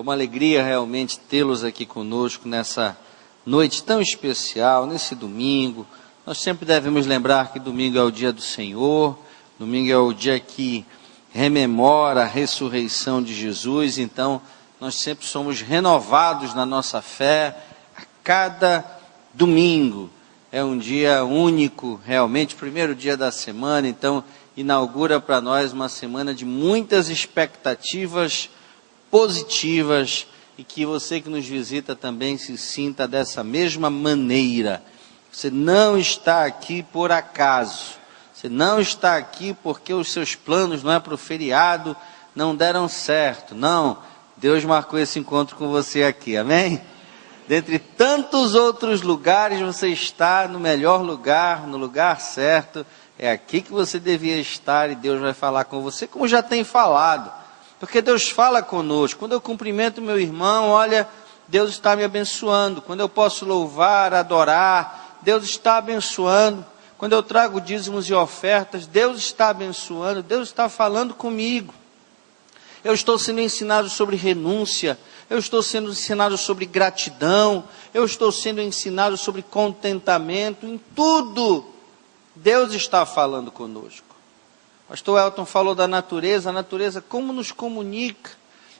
É uma alegria realmente tê-los aqui conosco nessa noite tão especial, nesse domingo. Nós sempre devemos lembrar que domingo é o dia do Senhor, domingo é o dia que rememora a ressurreição de Jesus, então nós sempre somos renovados na nossa fé a cada domingo. É um dia único, realmente, primeiro dia da semana, então inaugura para nós uma semana de muitas expectativas positivas e que você que nos visita também se sinta dessa mesma maneira. Você não está aqui por acaso, você não está aqui porque os seus planos não é para o feriado, não deram certo, não, Deus marcou esse encontro com você aqui, amém? Dentre tantos outros lugares, você está no melhor lugar, no lugar certo, é aqui que você devia estar e Deus vai falar com você, como já tem falado. Porque Deus fala conosco. Quando eu cumprimento meu irmão, olha, Deus está me abençoando. Quando eu posso louvar, adorar, Deus está abençoando. Quando eu trago dízimos e ofertas, Deus está abençoando, Deus está falando comigo. Eu estou sendo ensinado sobre renúncia, eu estou sendo ensinado sobre gratidão, eu estou sendo ensinado sobre contentamento, em tudo Deus está falando conosco. Pastor Elton falou da natureza, a natureza como nos comunica.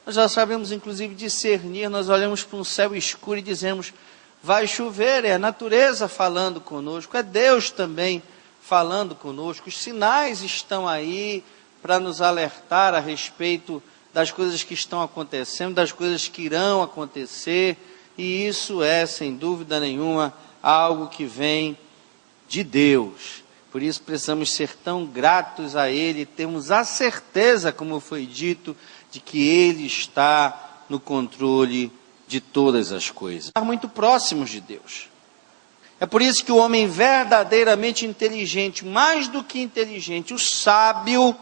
Nós já sabemos inclusive discernir, nós olhamos para um céu escuro e dizemos, vai chover, é a natureza falando conosco, é Deus também falando conosco. Os sinais estão aí para nos alertar a respeito das coisas que estão acontecendo, das coisas que irão acontecer, e isso é, sem dúvida nenhuma, algo que vem de Deus. Por isso precisamos ser tão gratos a Ele, temos a certeza, como foi dito, de que Ele está no controle de todas as coisas. Estar muito próximos de Deus. É por isso que o homem verdadeiramente inteligente, mais do que inteligente, o sábio,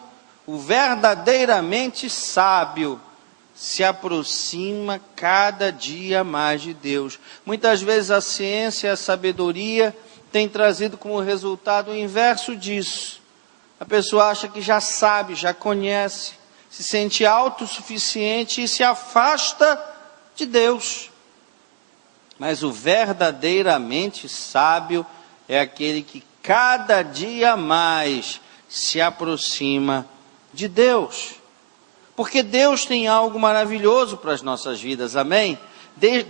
o verdadeiramente sábio, se aproxima cada dia mais de Deus. Muitas vezes a ciência e a sabedoria tem trazido como resultado o inverso disso. A pessoa acha que já sabe, já conhece, se sente autossuficiente e se afasta de Deus. Mas o verdadeiramente sábio é aquele que cada dia mais se aproxima de Deus. Porque Deus tem algo maravilhoso para as nossas vidas, amém?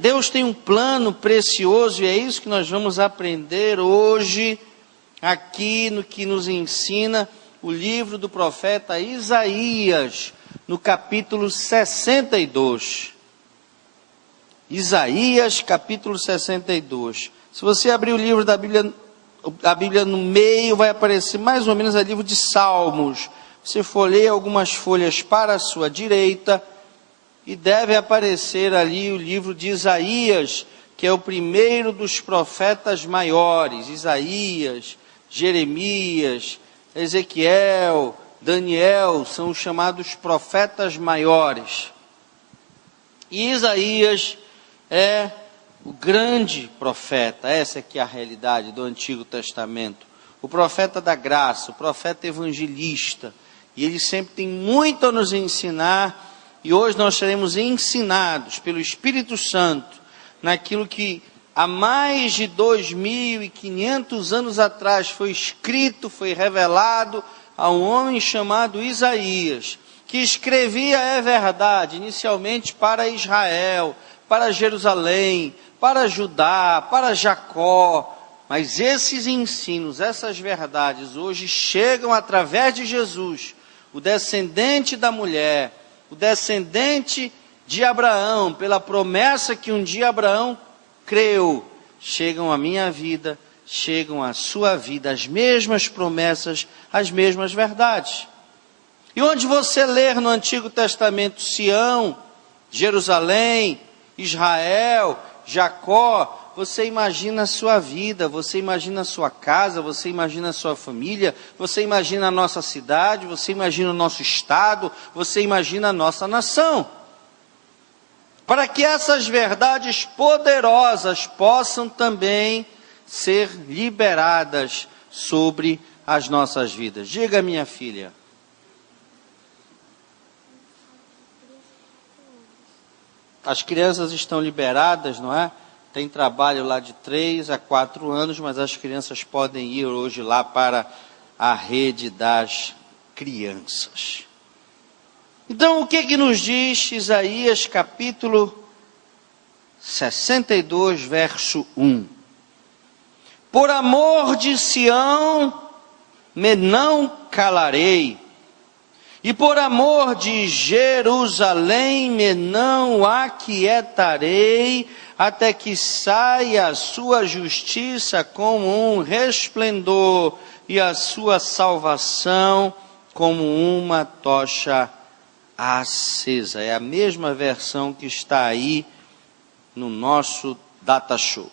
Deus tem um plano precioso e é isso que nós vamos aprender hoje, aqui no que nos ensina o livro do profeta Isaías, no capítulo 62. Isaías, capítulo 62. Se você abrir o livro da Bíblia, a Bíblia no meio, vai aparecer mais ou menos o livro de Salmos. Você folheia algumas folhas para a sua direita, e deve aparecer ali o livro de Isaías, que é o primeiro dos profetas maiores. Isaías, Jeremias, Ezequiel, Daniel, são os chamados profetas maiores. E Isaías é o grande profeta, essa aqui é a realidade do Antigo Testamento. O profeta da graça, o profeta evangelista. E ele sempre tem muito a nos ensinar. E hoje nós seremos ensinados pelo Espírito Santo naquilo que há mais de 2.500 anos atrás foi escrito, foi revelado a um homem chamado Isaías, que escrevia, é verdade, inicialmente para Israel, para Jerusalém, para Judá, para Jacó, mas esses ensinos, essas verdades hoje chegam através de Jesus, o descendente da mulher, o descendente de Abraão, pela promessa que um dia Abraão creu, chegam à minha vida, chegam à sua vida, as mesmas promessas, as mesmas verdades. E onde você ler no Antigo Testamento Sião, Jerusalém, Israel, Jacó, você imagina a sua vida, você imagina a sua casa, você imagina a sua família, você imagina a nossa cidade, você imagina o nosso estado, você imagina a nossa nação. Para que essas verdades poderosas possam também ser liberadas sobre as nossas vidas. Diga, minha filha. As crianças estão liberadas, não é? Tem trabalho lá de 3 a 4 anos, mas as crianças podem ir hoje lá para a rede das crianças. Então, o que nos diz Isaías capítulo 62, verso 1? Por amor de Sião, me não calarei, e por amor de Jerusalém, me não aquietarei, até que saia a sua justiça como um resplendor, e a sua salvação como uma tocha acesa. É a mesma versão que está aí no nosso Data Show.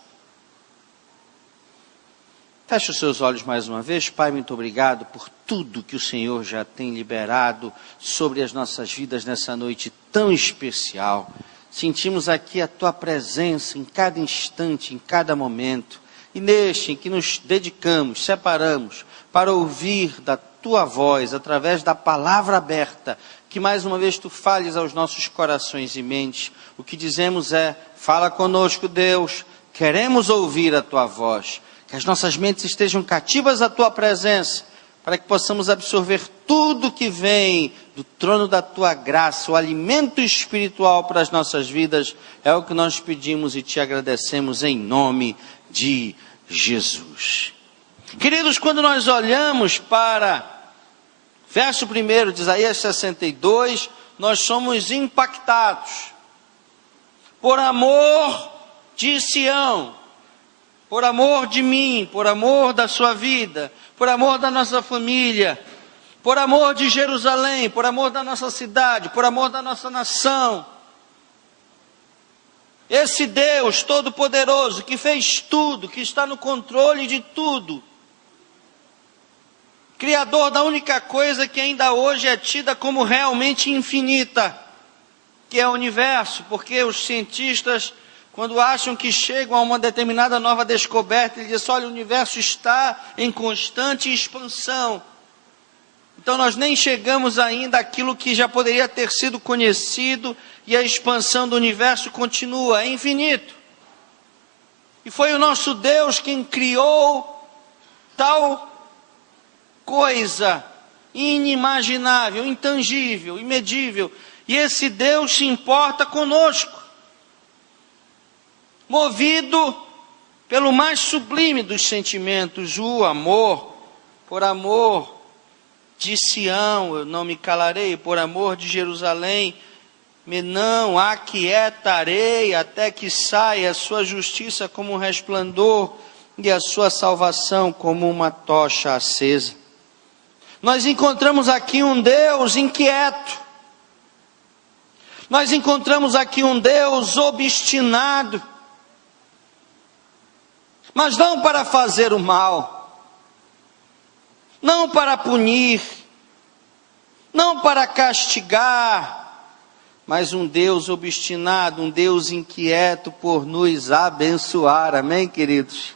Feche os seus olhos mais uma vez. Pai, muito obrigado por tudo que o Senhor já tem liberado sobre as nossas vidas nessa noite tão especial. Sentimos aqui a Tua presença em cada instante, em cada momento. E neste em que nos dedicamos, separamos para ouvir da Tua voz, através da palavra aberta, que mais uma vez Tu fales aos nossos corações e mentes. O que dizemos é: fala conosco, Deus, queremos ouvir a Tua voz. Que as nossas mentes estejam cativas à Tua presença, para que possamos absorver tudo que vem do trono da Tua graça, o alimento espiritual para as nossas vidas. É o que nós pedimos e Te agradecemos em nome de Jesus. Queridos, quando nós olhamos para verso 1 de Isaías 62, nós somos impactados por amor de Sião, por amor de mim, por amor da sua vida, por amor da nossa família, por amor de Jerusalém, por amor da nossa cidade, por amor da nossa nação. Esse Deus Todo-Poderoso, que fez tudo, que está no controle de tudo, Criador da única coisa que ainda hoje é tida como realmente infinita, que é o universo, porque os cientistas, quando acham que chegam a uma determinada nova descoberta, eles dizem: olha, o universo está em constante expansão. Então nós nem chegamos ainda àquilo que já poderia ter sido conhecido, e a expansão do universo continua, é infinito. E foi o nosso Deus quem criou tal coisa inimaginável, intangível, imedível. E esse Deus se importa conosco, movido pelo mais sublime dos sentimentos, o amor. Por amor de Sião eu não me calarei, por amor de Jerusalém me não aquietarei, até que saia a sua justiça como um resplendor e a sua salvação como uma tocha acesa. Nós encontramos aqui um Deus inquieto. Nós encontramos aqui um Deus obstinado. Mas não para fazer o mal, não para punir, não para castigar, mas um Deus obstinado, um Deus inquieto por nos abençoar. Amém, queridos?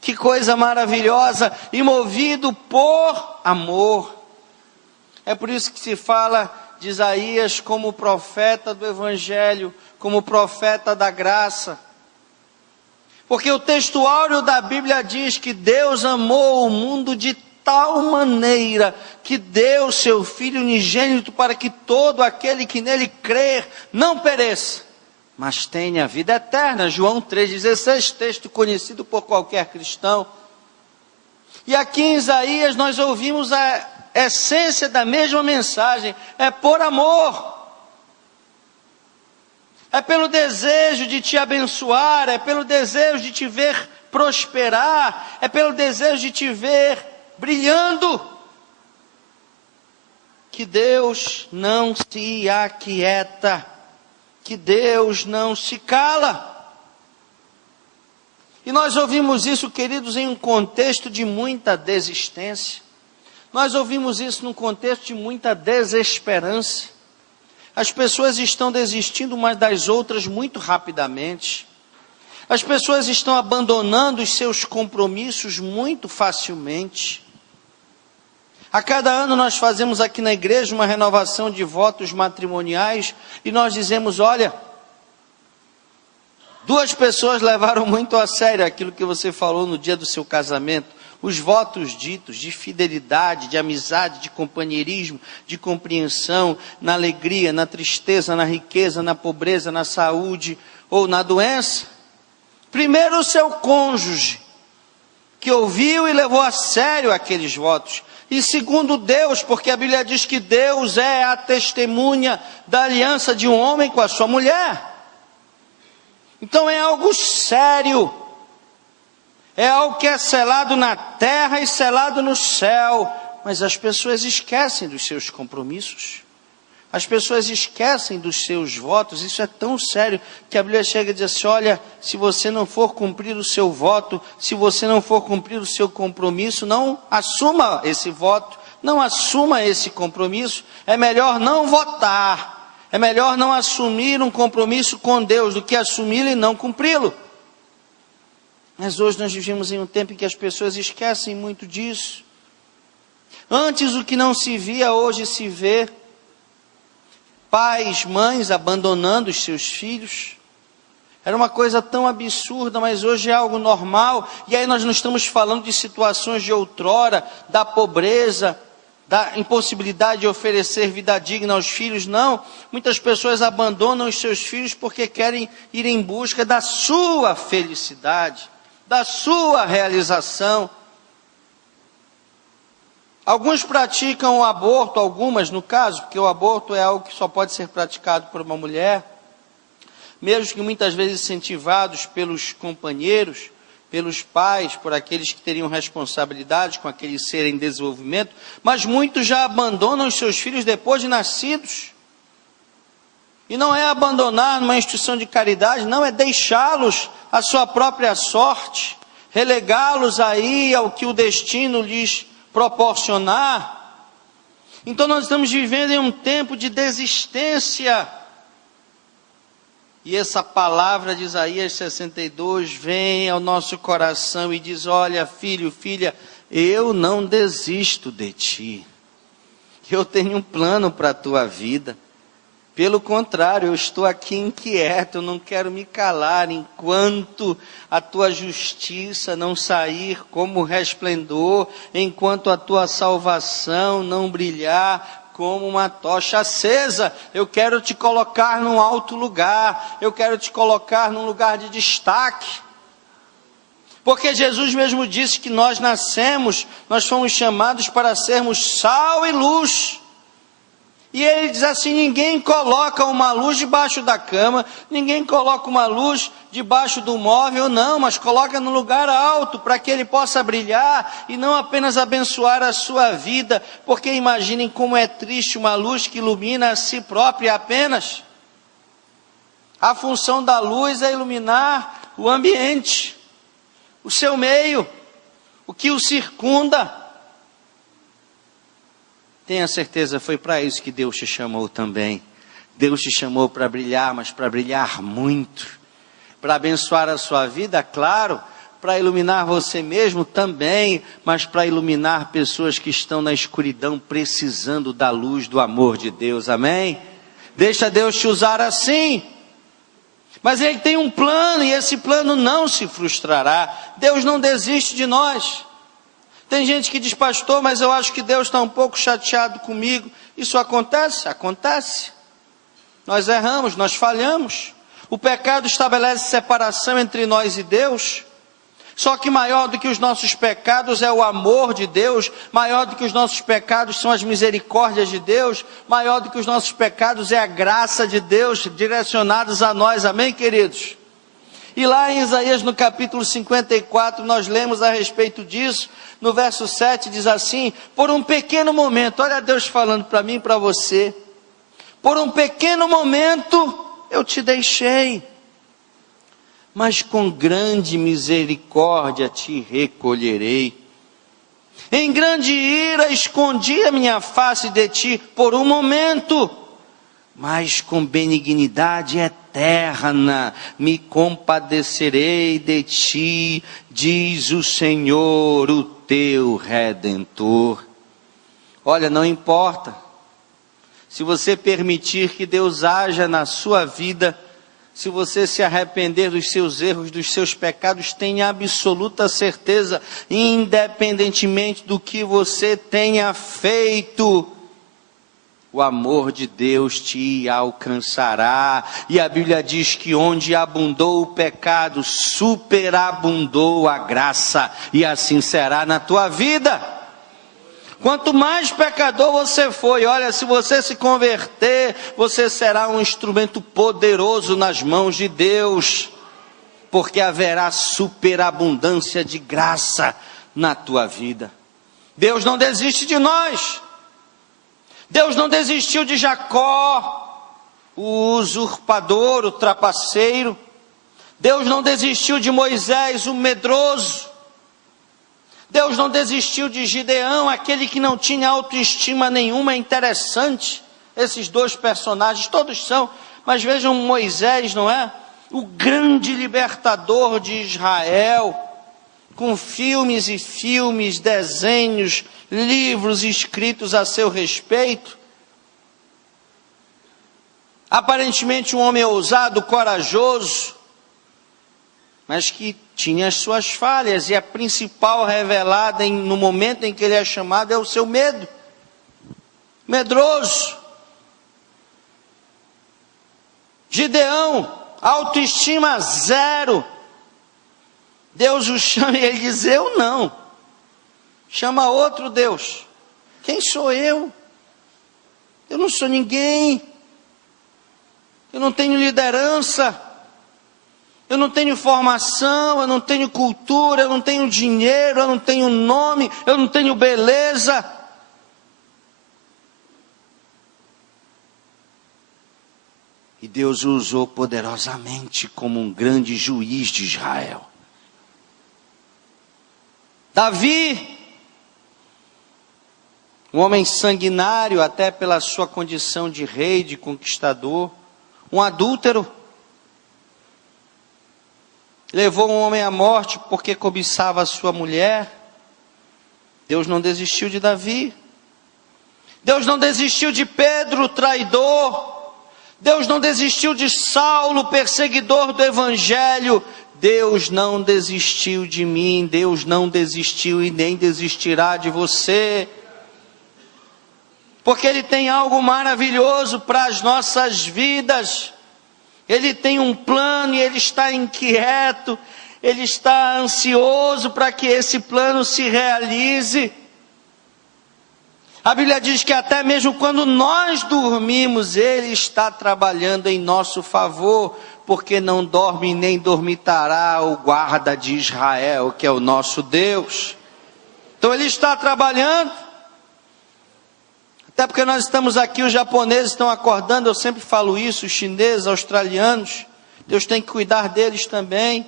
Que coisa maravilhosa! E movido por amor. É por isso que se fala de Isaías como profeta do Evangelho, como profeta da graça. Porque o texto áureo da Bíblia diz que Deus amou o mundo de tal maneira que deu seu Filho unigênito para que todo aquele que nele crer não pereça, mas tenha vida eterna. João 3,16, texto conhecido por qualquer cristão. E aqui em Isaías nós ouvimos a essência da mesma mensagem: é por amor. É pelo desejo de te abençoar, é pelo desejo de te ver prosperar, é pelo desejo de te ver brilhando, que Deus não se aquieta, que Deus não se cala. E nós ouvimos isso, queridos, em um contexto de muita desistência. Nós ouvimos isso num contexto de muita desesperança. As pessoas estão desistindo umas das outras muito rapidamente. As pessoas estão abandonando os seus compromissos muito facilmente. A cada ano nós fazemos aqui na igreja uma renovação de votos matrimoniais e nós dizemos: olha, Duas pessoas levaram muito a sério aquilo que você falou no dia do seu casamento. Os votos ditos de fidelidade, de amizade, de companheirismo, de compreensão, na alegria, na tristeza, na riqueza, na pobreza, na saúde ou na doença. Primeiro o seu cônjuge, que ouviu e levou a sério aqueles votos. E segundo Deus, porque a Bíblia diz que Deus é a testemunha da aliança de um homem com a sua mulher. Então é algo sério. É algo que é selado na terra e selado no céu. Mas as pessoas esquecem dos seus compromissos. As pessoas esquecem dos seus votos. Isso é tão sério que a Bíblia chega e diz assim: olha, se você não for cumprir o seu voto, se você não for cumprir o seu compromisso, não assuma esse voto, não assuma esse compromisso. É melhor não votar. É melhor não assumir um compromisso com Deus do que assumi-lo e não cumpri-lo. Mas hoje nós vivemos em um tempo em que as pessoas esquecem muito disso. Antes o que não se via, hoje se vê. Pais, mães abandonando os seus filhos. Era uma coisa tão absurda, mas hoje é algo normal. E aí nós não estamos falando de situações de outrora, da pobreza, da impossibilidade de oferecer vida digna aos filhos, não. Muitas pessoas abandonam os seus filhos porque querem ir em busca da sua felicidade, da sua realização. Alguns praticam o aborto, algumas no caso, porque o aborto é algo que só pode ser praticado por uma mulher, mesmo que muitas vezes incentivados pelos companheiros, pelos pais, por aqueles que teriam responsabilidade com aquele ser em desenvolvimento, mas muitos já abandonam os seus filhos depois de nascidos. E não é abandonar numa instituição de caridade, não, é deixá-los à sua própria sorte, relegá-los aí ao que o destino lhes proporcionar. Então nós estamos vivendo em um tempo de desistência. E essa palavra de Isaías 62 vem ao nosso coração e diz: olha, filho, filha, eu não desisto de ti. Eu tenho um plano para a tua vida. Pelo contrário, eu estou aqui inquieto, eu não quero me calar enquanto a tua justiça não sair como resplendor, enquanto a tua salvação não brilhar como uma tocha acesa. Eu quero te colocar num alto lugar, eu quero te colocar num lugar de destaque. Porque Jesus mesmo disse que nós nascemos, nós fomos chamados para sermos sal e luz. E ele diz assim: ninguém coloca uma luz debaixo da cama, ninguém coloca uma luz debaixo do móvel, não, mas coloca no lugar alto, para que ele possa brilhar e não apenas abençoar a sua vida, porque imaginem como é triste uma luz que ilumina a si própria apenas. A função da luz é iluminar o ambiente, o seu meio, o que o circunda. Tenha certeza, foi para isso que Deus te chamou também. Deus te chamou para brilhar, mas para brilhar muito. Para abençoar a sua vida, claro. Para iluminar você mesmo também, mas para iluminar pessoas que estão na escuridão, precisando da luz do amor de Deus, amém? Deixa Deus te usar assim. Mas Ele tem um plano, e esse plano não se frustrará. Deus não desiste de nós. Tem gente que diz: pastor, mas eu acho que Deus está um pouco chateado comigo. Isso acontece? Acontece. Nós erramos, nós falhamos. O pecado estabelece separação entre nós e Deus. Só que maior do que os nossos pecados é o amor de Deus. Maior do que os nossos pecados são as misericórdias de Deus. Maior do que os nossos pecados é a graça de Deus direcionados a nós. Amém, queridos? E lá em Isaías, no capítulo 54, nós lemos a respeito disso. No verso 7 diz assim: por um pequeno momento, olha Deus falando para mim e para você, por um pequeno momento eu te deixei, mas com grande misericórdia te recolherei. Em grande ira escondi a minha face de ti por um momento, mas com benignidade eterna me compadecerei de ti, diz o Senhor, o teu Redentor. Olha, não importa, se você permitir que Deus haja na sua vida, se você se arrepender dos seus erros, dos seus pecados, tenha absoluta certeza, independentemente do que você tenha feito, o amor de Deus te alcançará. E a Bíblia diz que onde abundou o pecado, superabundou a graça, e assim será na tua vida. Quanto mais pecador você for, olha, se você se converter, você será um instrumento poderoso nas mãos de Deus, porque haverá superabundância de graça na tua vida. Deus não desiste de nós. Deus não desistiu de Jacó, o usurpador, o trapaceiro. Deus não desistiu de Moisés, o medroso. Deus não desistiu de Gideão, aquele que não tinha autoestima nenhuma. É interessante, esses dois personagens, todos são, mas vejam Moisés, não é? O grande libertador de Israel, com filmes e filmes, desenhos, livros escritos a seu respeito. Aparentemente um homem ousado, corajoso, mas que tinha as suas falhas, e a principal revelada no momento em que ele é chamado é o seu medo. Medroso. Gideão, autoestima zero. Deus o chama e ele diz: eu não. Chama outro Deus. Quem sou eu? Eu não sou ninguém. Eu não tenho liderança. Eu não tenho formação, eu não tenho cultura, eu não tenho dinheiro, eu não tenho nome, eu não tenho beleza. E Deus o usou poderosamente como um grande juiz de Israel. Davi, um homem sanguinário até pela sua condição de rei, de conquistador, um adúltero, levou um homem à morte porque cobiçava a sua mulher. Deus não desistiu de Davi. Deus não desistiu de Pedro, traidor. Deus não desistiu de Saulo, perseguidor do evangelho. Deus não desistiu de mim. Deus não desistiu e nem desistirá de você. Porque Ele tem algo maravilhoso para as nossas vidas. Ele tem um plano e Ele está inquieto, Ele está ansioso para que esse plano se realize. A Bíblia diz que até mesmo quando nós dormimos, Ele está trabalhando em nosso favor, porque não dorme nem dormitará o guarda de Israel, que é o nosso Deus. Então Ele está trabalhando. Até porque nós estamos aqui, os japoneses estão acordando, eu sempre falo isso, os chineses, australianos, Deus tem que cuidar deles também.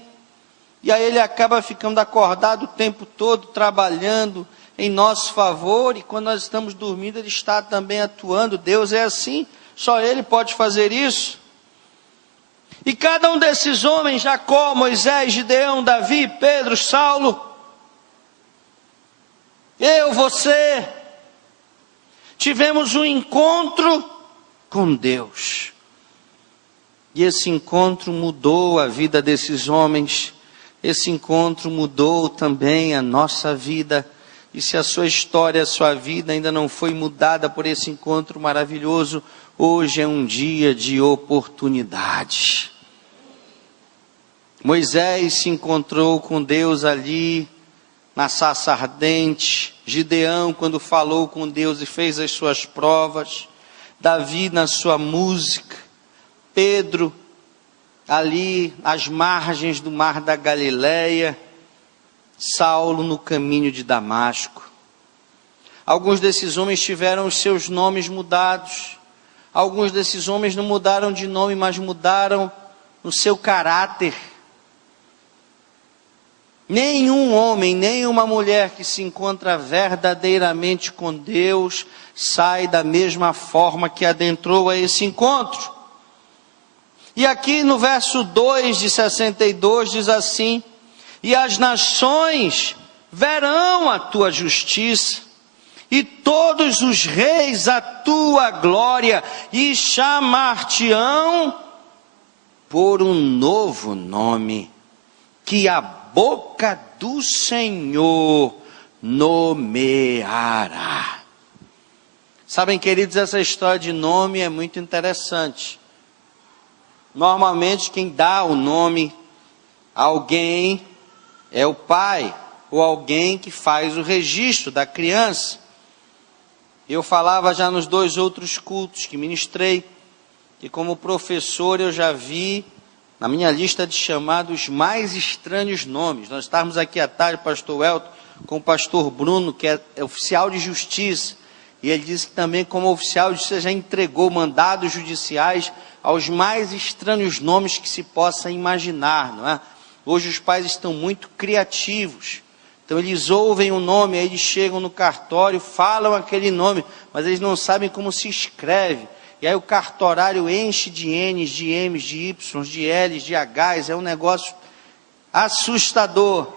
E aí Ele acaba ficando acordado o tempo todo, trabalhando em nosso favor, e quando nós estamos dormindo, Ele está também atuando. Deus é assim, só Ele pode fazer isso. E cada um desses homens, Jacó, Moisés, Gideão, Davi, Pedro, Saulo, eu, você, tivemos um encontro com Deus. E esse encontro mudou a vida desses homens. Esse encontro mudou também a nossa vida. E se a sua história, a sua vida ainda não foi mudada por esse encontro maravilhoso, hoje é um dia de oportunidade. Moisés se encontrou com Deus ali na sarça ardente. Gideão, quando falou com Deus e fez as suas provas. Davi na sua música. Pedro ali às margens do mar da Galileia. Saulo no caminho de Damasco. Alguns desses homens tiveram os seus nomes mudados. Alguns desses homens não mudaram de nome, mas mudaram no seu caráter. Nenhum homem, nenhuma mulher que se encontra verdadeiramente com Deus sai da mesma forma que adentrou a esse encontro. E aqui no verso 2 de 62 diz assim: e as nações verão a tua justiça, e todos os reis a tua glória, e chamar-te-ão por um novo nome, que a boca do Senhor nomeará. Sabem, queridos, essa história de nome é muito interessante. Normalmente quem dá o nome a alguém é o pai, ou alguém que faz o registro da criança. Eu falava já nos 2 outros cultos que ministrei, que como professor eu já vi na minha lista de chamados mais estranhos nomes. Nós estávamos aqui à tarde, pastor Elton, com o pastor Bruno, que é oficial de justiça, e ele disse que também como oficial de justiça já entregou mandados judiciais aos mais estranhos nomes que se possa imaginar, não é? Hoje os pais estão muito criativos, então eles ouvem o nome, aí eles chegam no cartório, falam aquele nome, mas eles não sabem como se escreve, e aí o cartorário enche de N's, de M's, de Y's, de L's, de H's, é um negócio assustador.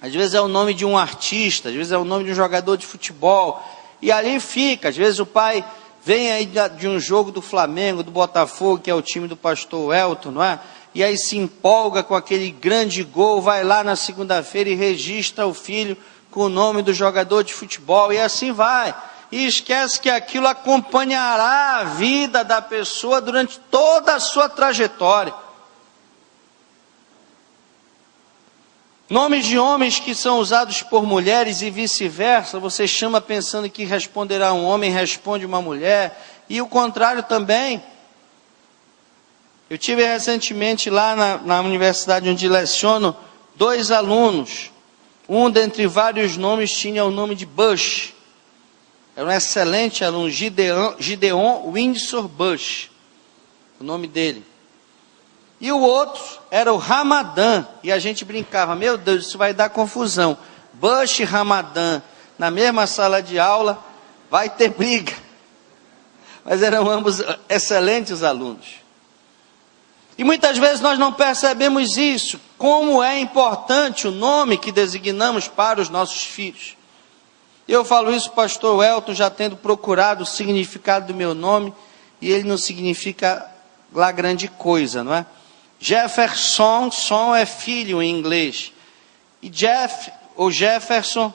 Às vezes é o nome de um artista, às vezes é o nome de um jogador de futebol, e ali fica. Às vezes o pai vem aí de um jogo do Flamengo, do Botafogo, que é o time do pastor Elton, não é? E aí se empolga com aquele grande gol, vai lá na segunda-feira e registra o filho com o nome do jogador de futebol, e assim vai. E esquece que aquilo acompanhará a vida da pessoa durante toda a sua trajetória. Nomes de homens que são usados por mulheres e vice-versa, você chama pensando que responderá um homem, responde uma mulher, e o contrário também. Eu tive recentemente lá na universidade onde leciono, 2 alunos, um dentre vários nomes tinha o nome de Bush, era um excelente aluno, Gideon Windsor Bush, o nome dele. E o outro era o Ramadã, e a gente brincava, meu Deus, isso vai dar confusão. Bush e Ramadã, na mesma sala de aula, vai ter briga. Mas eram ambos excelentes alunos. E muitas vezes nós não percebemos isso, como é importante o nome que designamos para os nossos filhos. Eu falo isso, pastor Elton, já tendo procurado o significado do meu nome, e ele não significa lá grande coisa, não é? Jefferson, son é filho em inglês. E Jeff, ou Jefferson,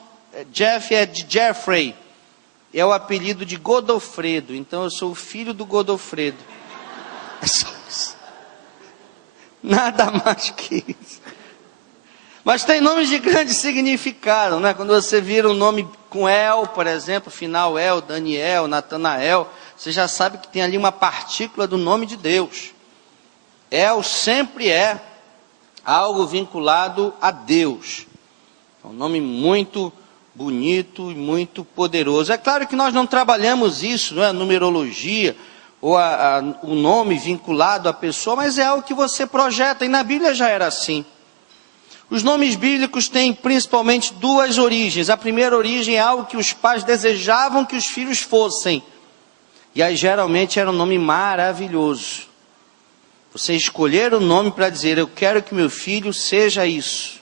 Jeff é de Jeffrey. É o apelido de Godofredo. Então eu sou o filho do Godofredo. É só isso. Nada mais que isso. Mas tem nomes de grande significado, né? Quando você vira um nome com El, por exemplo, final El, Daniel, Natanael, você já sabe que tem ali uma partícula do nome de Deus. El sempre é algo vinculado a Deus. É um nome muito bonito e muito poderoso. É claro que nós não trabalhamos isso, não é? A numerologia, ou o nome vinculado à pessoa, mas é algo que você projeta, e na Bíblia já era assim. Os nomes bíblicos têm principalmente 2 origens. A primeira origem é algo que os pais desejavam que os filhos fossem. E aí geralmente era um nome maravilhoso. Você escolher o nome para dizer, eu quero que meu filho seja isso.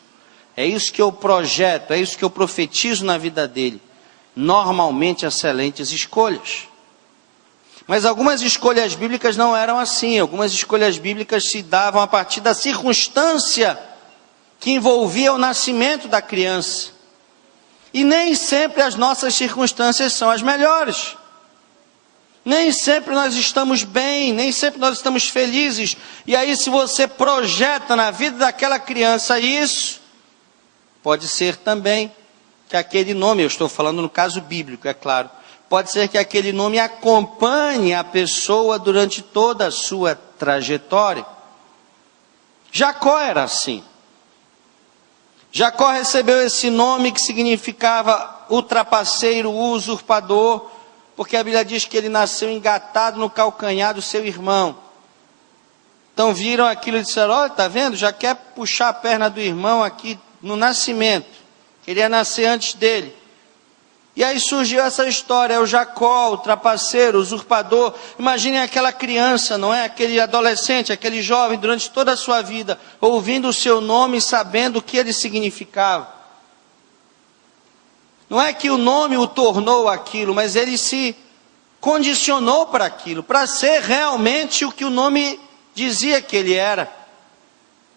É isso que eu projeto, é isso que eu profetizo na vida dele. Normalmente excelentes escolhas. Mas algumas escolhas bíblicas não eram assim. Algumas escolhas bíblicas se davam a partir da circunstância que envolvia o nascimento da criança. E nem sempre as nossas circunstâncias são as melhores. Nem sempre nós estamos bem, nem sempre nós estamos felizes. E aí se você projeta na vida daquela criança isso, pode ser também que aquele nome, eu estou falando no caso bíblico, é claro, pode ser que aquele nome acompanhe a pessoa durante toda a sua trajetória. Jacó era assim. Jacó recebeu esse nome que significava o trapaceiro, o usurpador, porque a Bíblia diz que ele nasceu engatado no calcanhar do seu irmão. Então viram aquilo e disseram, olha, está vendo? Já quer puxar a perna do irmão aqui no nascimento. Queria nascer antes dele. E aí surgiu essa história, o Jacó, o trapaceiro, o usurpador. Imaginem aquela criança, não é? Aquele adolescente, aquele jovem, durante toda a sua vida, ouvindo o seu nome e sabendo o que ele significava. Não é que o nome o tornou aquilo, mas ele se condicionou para aquilo, para ser realmente o que o nome dizia que ele era.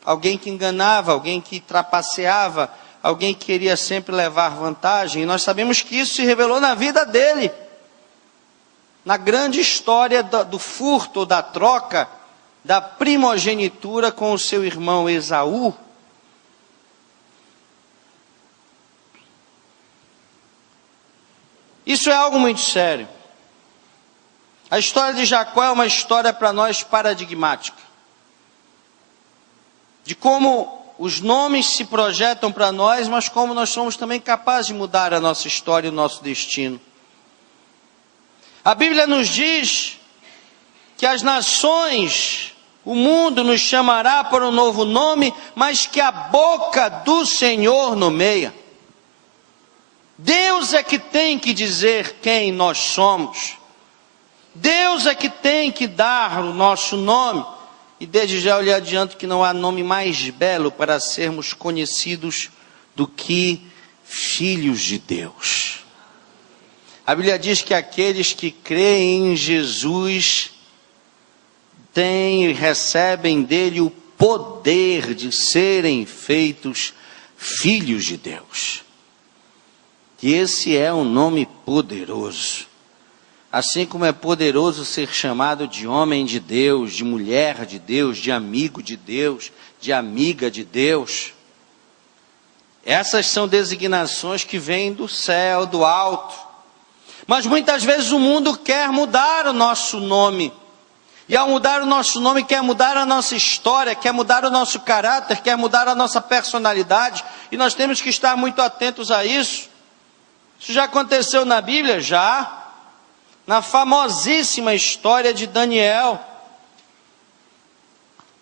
Alguém que enganava, alguém que trapaceava, alguém que queria sempre levar vantagem. E nós sabemos que isso se revelou na vida dele. Na grande história do furto ou da troca da primogenitura com o seu irmão Esaú. Isso é algo muito sério. A história de Jacó é uma história para nós paradigmática. De como os nomes se projetam para nós, mas como nós somos também capazes de mudar a nossa história e o nosso destino. A Bíblia nos diz que as nações, o mundo nos chamará por um novo nome, mas que a boca do Senhor nomeia. Deus é que tem que dizer quem nós somos. Deus é que tem que dar o nosso nome. E desde já eu lhe adianto que não há nome mais belo para sermos conhecidos do que filhos de Deus. A Bíblia diz que aqueles que creem em Jesus têm e recebem dele o poder de serem feitos filhos de Deus. Que esse é um nome poderoso. Assim como é poderoso ser chamado de homem de Deus, de mulher de Deus, de amigo de Deus, de amiga de Deus. Essas são designações que vêm do céu, do alto. Mas muitas vezes o mundo quer mudar o nosso nome. E ao mudar o nosso nome, quer mudar a nossa história, quer mudar o nosso caráter, quer mudar a nossa personalidade. E nós temos que estar muito atentos a isso. Isso já aconteceu na Bíblia? Já. Na famosíssima história de Daniel.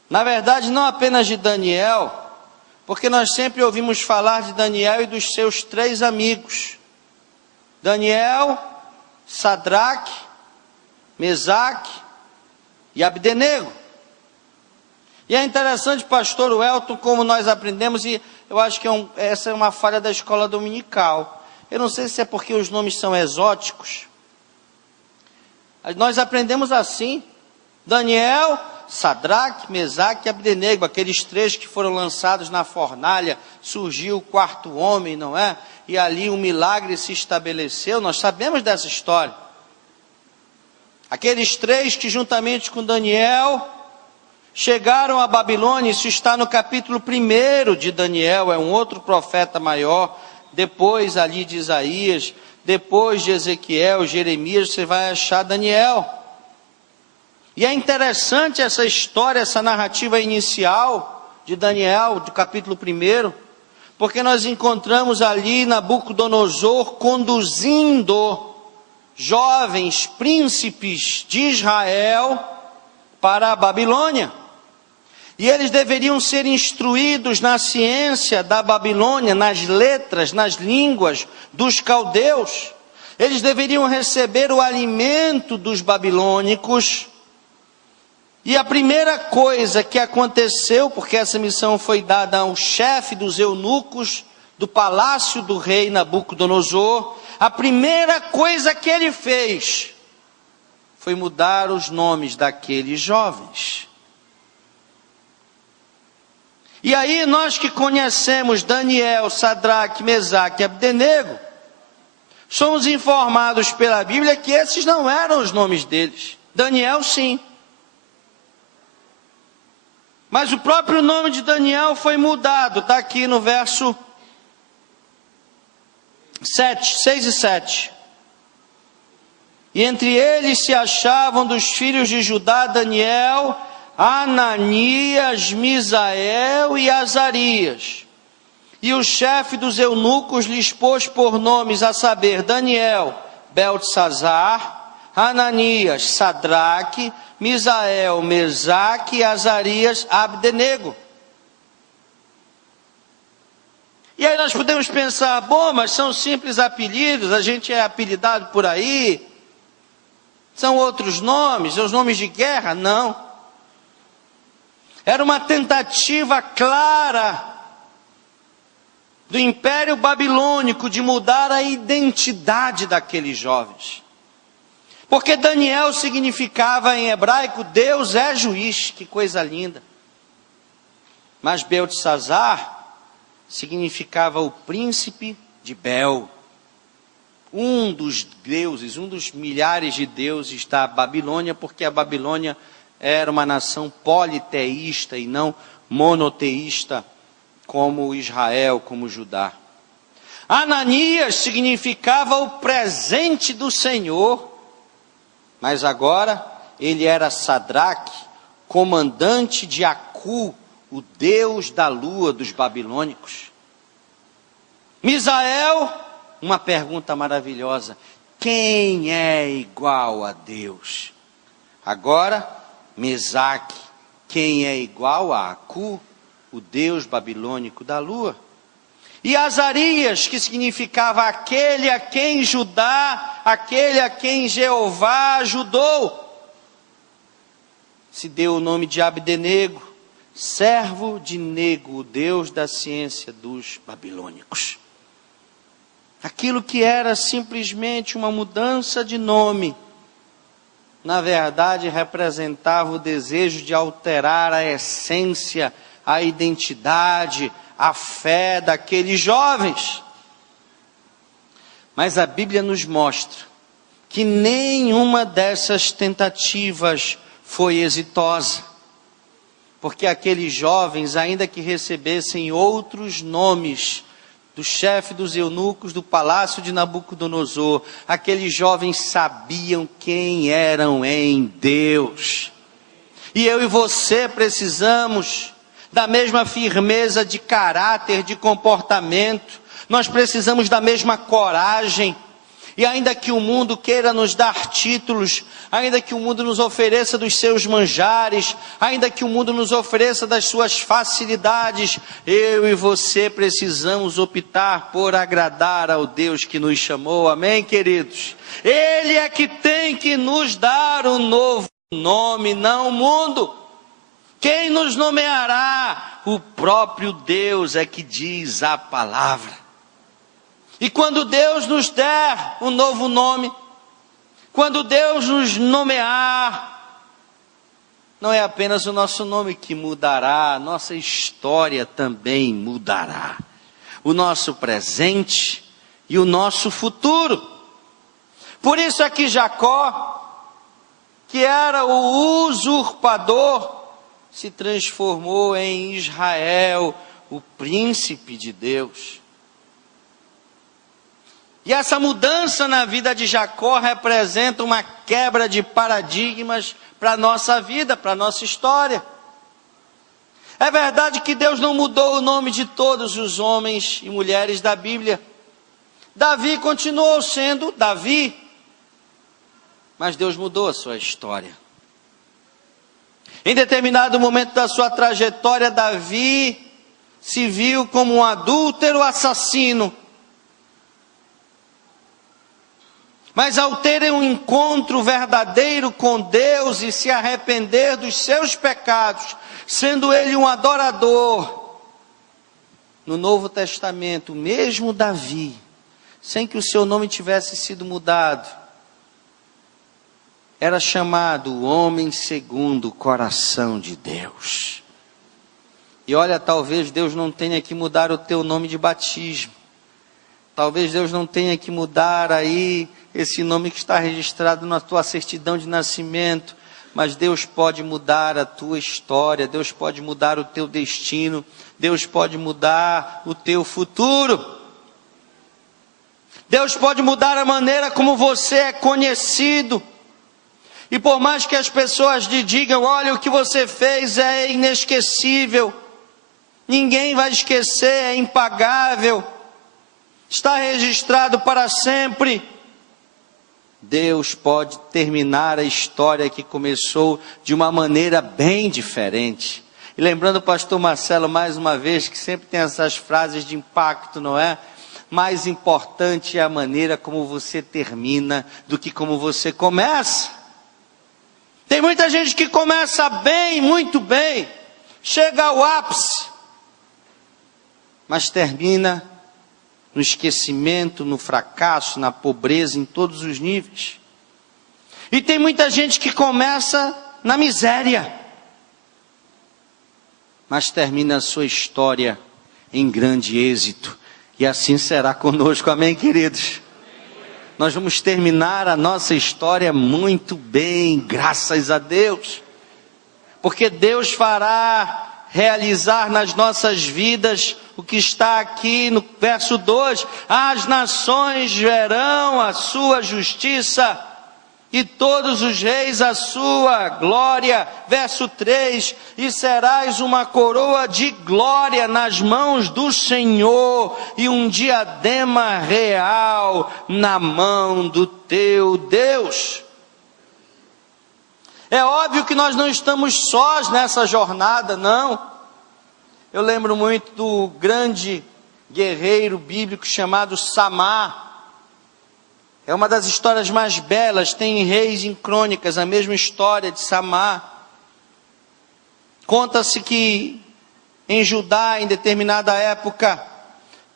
Na verdade, não apenas de Daniel, porque nós sempre ouvimos falar de Daniel e dos seus 3 amigos. Daniel, Sadraque, Mesaque e Abdenego. E é interessante, pastor Welton, como nós aprendemos, e eu acho que essa é uma falha da escola dominical. Eu não sei se é porque os nomes são exóticos. Nós aprendemos assim: Daniel, Sadraque, Mesaque e Abdenego, aqueles 3 que foram lançados na fornalha, surgiu o 4º homem, não é? E ali um milagre se estabeleceu. Nós sabemos dessa história. Aqueles 3 que juntamente com Daniel chegaram a Babilônia, isso está no capítulo 1 de Daniel, é um outro profeta maior, depois ali de Isaías, depois de Ezequiel, Jeremias, você vai achar Daniel. E é interessante essa história, essa narrativa inicial de Daniel, do capítulo 1, porque nós encontramos ali Nabucodonosor conduzindo jovens príncipes de Israel para a Babilônia. E eles deveriam ser instruídos na ciência da Babilônia, nas letras, nas línguas dos caldeus. Eles deveriam receber o alimento dos babilônicos. E a primeira coisa que aconteceu, porque essa missão foi dada ao chefe dos eunucos do palácio do rei Nabucodonosor, a primeira coisa que ele fez foi mudar os nomes daqueles jovens. E aí nós que conhecemos Daniel, Sadraque, Mesaque e Abdenego, somos informados pela Bíblia que esses não eram os nomes deles. Daniel sim. Mas o próprio nome de Daniel foi mudado, está aqui no verso 6 e 7. E entre eles se achavam dos filhos de Judá Daniel, Ananias, Misael e Azarias. E o chefe dos eunucos lhes pôs por nomes, a saber, Daniel, Beltesazar, Ananias, Sadraque, Misael, Mesaque e Azarias, Abdenego. E aí nós podemos pensar, bom, mas são simples apelidos, a gente é apelidado por aí, são outros nomes, são os nomes de guerra? Não. Era uma tentativa clara do Império Babilônico de mudar a identidade daqueles jovens. Porque Daniel significava em hebraico, Deus é juiz, que coisa linda. Mas Beltesazar significava o príncipe de Bel, um dos deuses, um dos milhares de deuses da Babilônia, porque a Babilônia era uma nação politeísta e não monoteísta, como Israel, como Judá. Ananias significava o presente do Senhor, mas agora ele era Sadraque, comandante de Acu, o deus da lua dos babilônicos. Misael, uma pergunta maravilhosa: quem é igual a Deus? Agora, Mesaque, quem é igual a Acu, o deus babilônico da lua? E Azarias, que significava aquele a quem Judá, aquele a quem Jeová ajudou, se deu o nome de Abdenego, servo de Nego, o deus da ciência dos babilônicos. Aquilo que era simplesmente uma mudança de nome, na verdade representava o desejo de alterar a essência, a identidade, a fé daqueles jovens. Mas a Bíblia nos mostra que nenhuma dessas tentativas foi exitosa, porque aqueles jovens, ainda que recebessem outros nomes do chefe dos eunucos do palácio de Nabucodonosor, aqueles jovens sabiam quem eram em Deus. E eu e você precisamos da mesma firmeza de caráter, de comportamento, nós precisamos da mesma coragem. E ainda que o mundo queira nos dar títulos, ainda que o mundo nos ofereça dos seus manjares, ainda que o mundo nos ofereça das suas facilidades, eu e você precisamos optar por agradar ao Deus que nos chamou, amém, queridos? Ele é que tem que nos dar um novo nome, não o mundo. Quem nos nomeará? O próprio Deus é que diz a palavra. E quando Deus nos der um novo nome, quando Deus nos nomear, não é apenas o nosso nome que mudará, a nossa história também mudará. O nosso presente e o nosso futuro. Por isso é que Jacó, que era o usurpador, se transformou em Israel, o príncipe de Deus. E essa mudança na vida de Jacó representa uma quebra de paradigmas para a nossa vida, para a nossa história. É verdade que Deus não mudou o nome de todos os homens e mulheres da Bíblia. Davi continuou sendo Davi, mas Deus mudou a sua história. Em determinado momento da sua trajetória, Davi se viu como um adúltero assassino. Mas ao ter um encontro verdadeiro com Deus e se arrepender dos seus pecados, sendo ele um adorador, no Novo Testamento, o mesmo Davi, sem que o seu nome tivesse sido mudado, era chamado o homem segundo o coração de Deus. E olha, talvez Deus não tenha que mudar o teu nome de batismo. Talvez Deus não tenha que mudar aí esse nome que está registrado na tua certidão de nascimento, mas Deus pode mudar a tua história, Deus pode mudar o teu destino, Deus pode mudar o teu futuro. Deus pode mudar a maneira como você é conhecido. E por mais que as pessoas lhe digam, olha, o que você fez é inesquecível, ninguém vai esquecer, é impagável, está registrado para sempre. Deus pode terminar a história que começou de uma maneira bem diferente. E lembrando o pastor Marcelo mais uma vez, que sempre tem essas frases de impacto, não é? Mais importante é a maneira como você termina do que como você começa. Tem muita gente que começa bem, muito bem, chega ao ápice, mas termina no esquecimento, no fracasso, na pobreza, em todos os níveis. E tem muita gente que começa na miséria, mas termina a sua história em grande êxito. E assim será conosco, amém, queridos? Nós vamos terminar a nossa história muito bem, graças a Deus. Porque Deus fará realizar nas nossas vidas o que está aqui no verso 2. As nações verão a sua justiça e todos os reis a sua glória. Verso 3, e serás uma coroa de glória nas mãos do Senhor, e um diadema real na mão do teu Deus. É óbvio que nós não estamos sós nessa jornada, não. Eu lembro muito do grande guerreiro bíblico chamado Samar. É uma das histórias mais belas, tem em Reis e em Crônicas a mesma história de Samar. Conta-se que em Judá, em determinada época,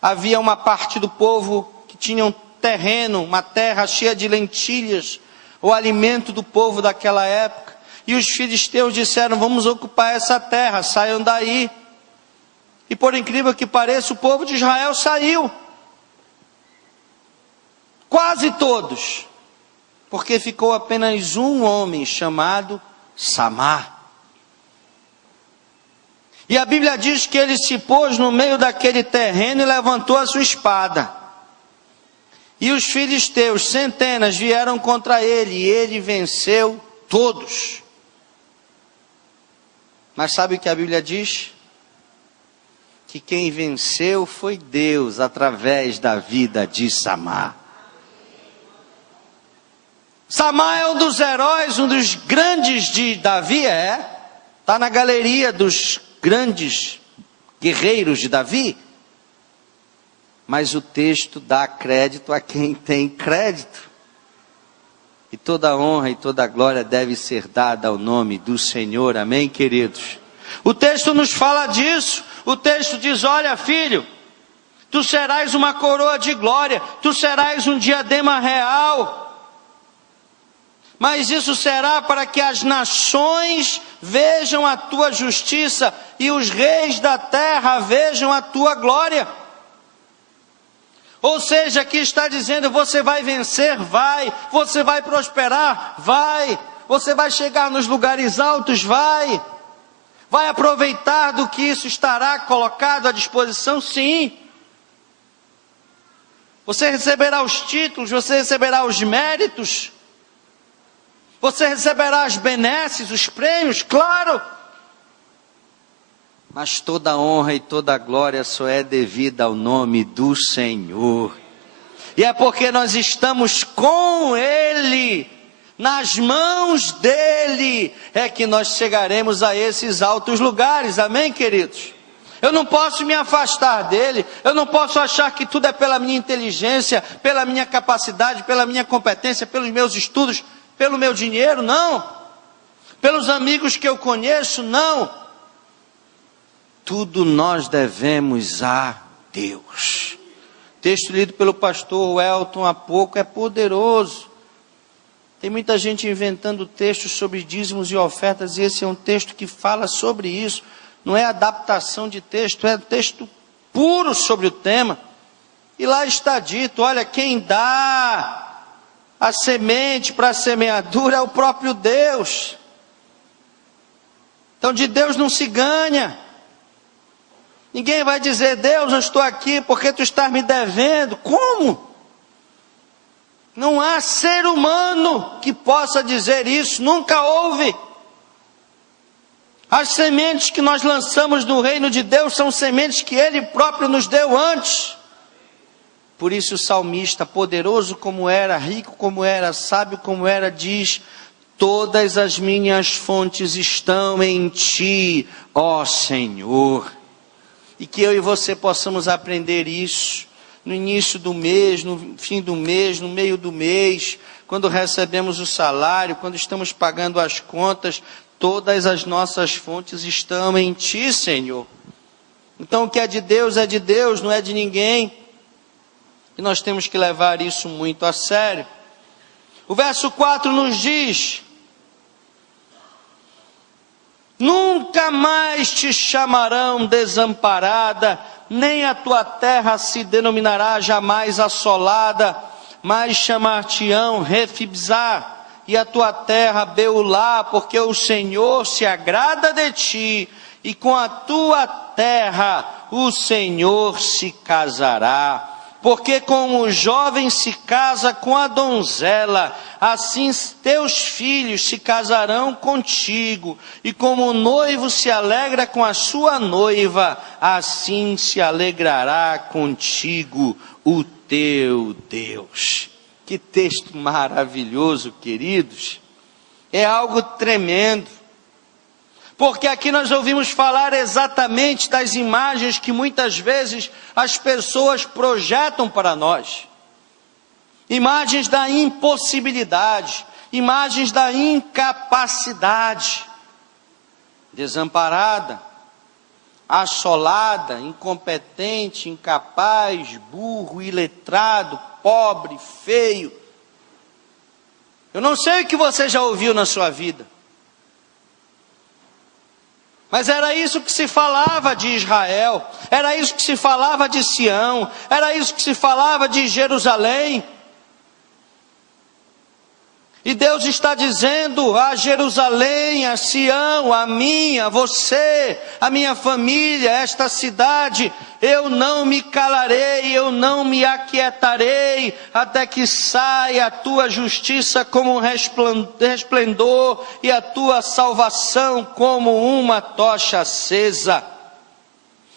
havia uma parte do povo que tinha um terreno, uma terra cheia de lentilhas, o alimento do povo daquela época. E os filisteus disseram: vamos ocupar essa terra, saiam daí. E por incrível que pareça, o povo de Israel saiu. Quase todos, porque ficou apenas um homem chamado Samar. E a Bíblia diz que ele se pôs no meio daquele terreno e levantou a sua espada. E os filisteus, centenas, vieram contra ele, e ele venceu todos. Mas sabe o que a Bíblia diz? Que quem venceu foi Deus, através da vida de Samar. Samar é um dos heróis, um dos grandes de Davi, está na galeria dos grandes guerreiros de Davi. Mas o texto dá crédito a quem tem crédito. E toda honra e toda glória deve ser dada ao nome do Senhor, amém, queridos? O texto nos fala disso. O texto diz: olha, filho, tu serás uma coroa de glória, tu serás um diadema real. Mas isso será para que as nações vejam a tua justiça e os reis da terra vejam a tua glória. Ou seja, aqui está dizendo: você vai vencer, vai. Você vai prosperar, vai. Você vai chegar nos lugares altos, vai. Vai aproveitar do que isso estará colocado à disposição, sim. Você receberá os títulos, você receberá os méritos. Você receberá as benesses, os prêmios, claro. Mas toda honra e toda glória só é devida ao nome do Senhor. E é porque nós estamos com Ele, nas mãos dEle, é que nós chegaremos a esses altos lugares, amém, queridos? Eu não posso me afastar dEle, eu não posso achar que tudo é pela minha inteligência, pela minha capacidade, pela minha competência, pelos meus estudos, pelo meu dinheiro, não. Pelos amigos que eu conheço, não. Tudo nós devemos a Deus. Texto lido pelo pastor Welton há pouco é poderoso. Tem muita gente inventando textos sobre dízimos e ofertas, e esse é um texto que fala sobre isso. Não é adaptação de texto, é texto puro sobre o tema. E lá está dito: olha, quem dá a semente para a semeadura é o próprio Deus. Então de Deus não se ganha. Ninguém vai dizer: Deus, eu estou aqui porque tu estás me devendo. Como? Não há ser humano que possa dizer isso, nunca houve. As sementes que nós lançamos no reino de Deus são sementes que Ele próprio nos deu antes. Por isso o salmista, poderoso como era, rico como era, sábio como era, diz: todas as minhas fontes estão em Ti, ó Senhor. E que eu e você possamos aprender isso no início do mês, no fim do mês, no meio do mês, quando recebemos o salário, quando estamos pagando as contas. Todas as nossas fontes estão em Ti, Senhor. Então o que é de Deus, não é de ninguém. E nós temos que levar isso muito a sério. O verso 4 nos diz: nunca mais te chamarão desamparada, nem a tua terra se denominará jamais assolada, mas chamar-te-ão Refibzá, e a tua terra Beulá, porque o Senhor se agrada de ti, e com a tua terra o Senhor se casará. Porque como o jovem se casa com a donzela, assim teus filhos se casarão contigo, e como o noivo se alegra com a sua noiva, assim se alegrará contigo o teu Deus. Que texto maravilhoso, queridos. É algo tremendo. Porque aqui nós ouvimos falar exatamente das imagens que muitas vezes as pessoas projetam para nós. Imagens da impossibilidade, imagens da incapacidade. Desamparada, assolada, incompetente, incapaz, burro, iletrado, pobre, feio. Eu não sei o que você já ouviu na sua vida. Mas era isso que se falava de Israel, era isso que se falava de Sião, era isso que se falava de Jerusalém. E Deus está dizendo a Jerusalém, a Sião, a mim, a você, a minha família, esta cidade: eu não me calarei, eu não me aquietarei, até que saia a tua justiça como um resplendor, e a tua salvação como uma tocha acesa.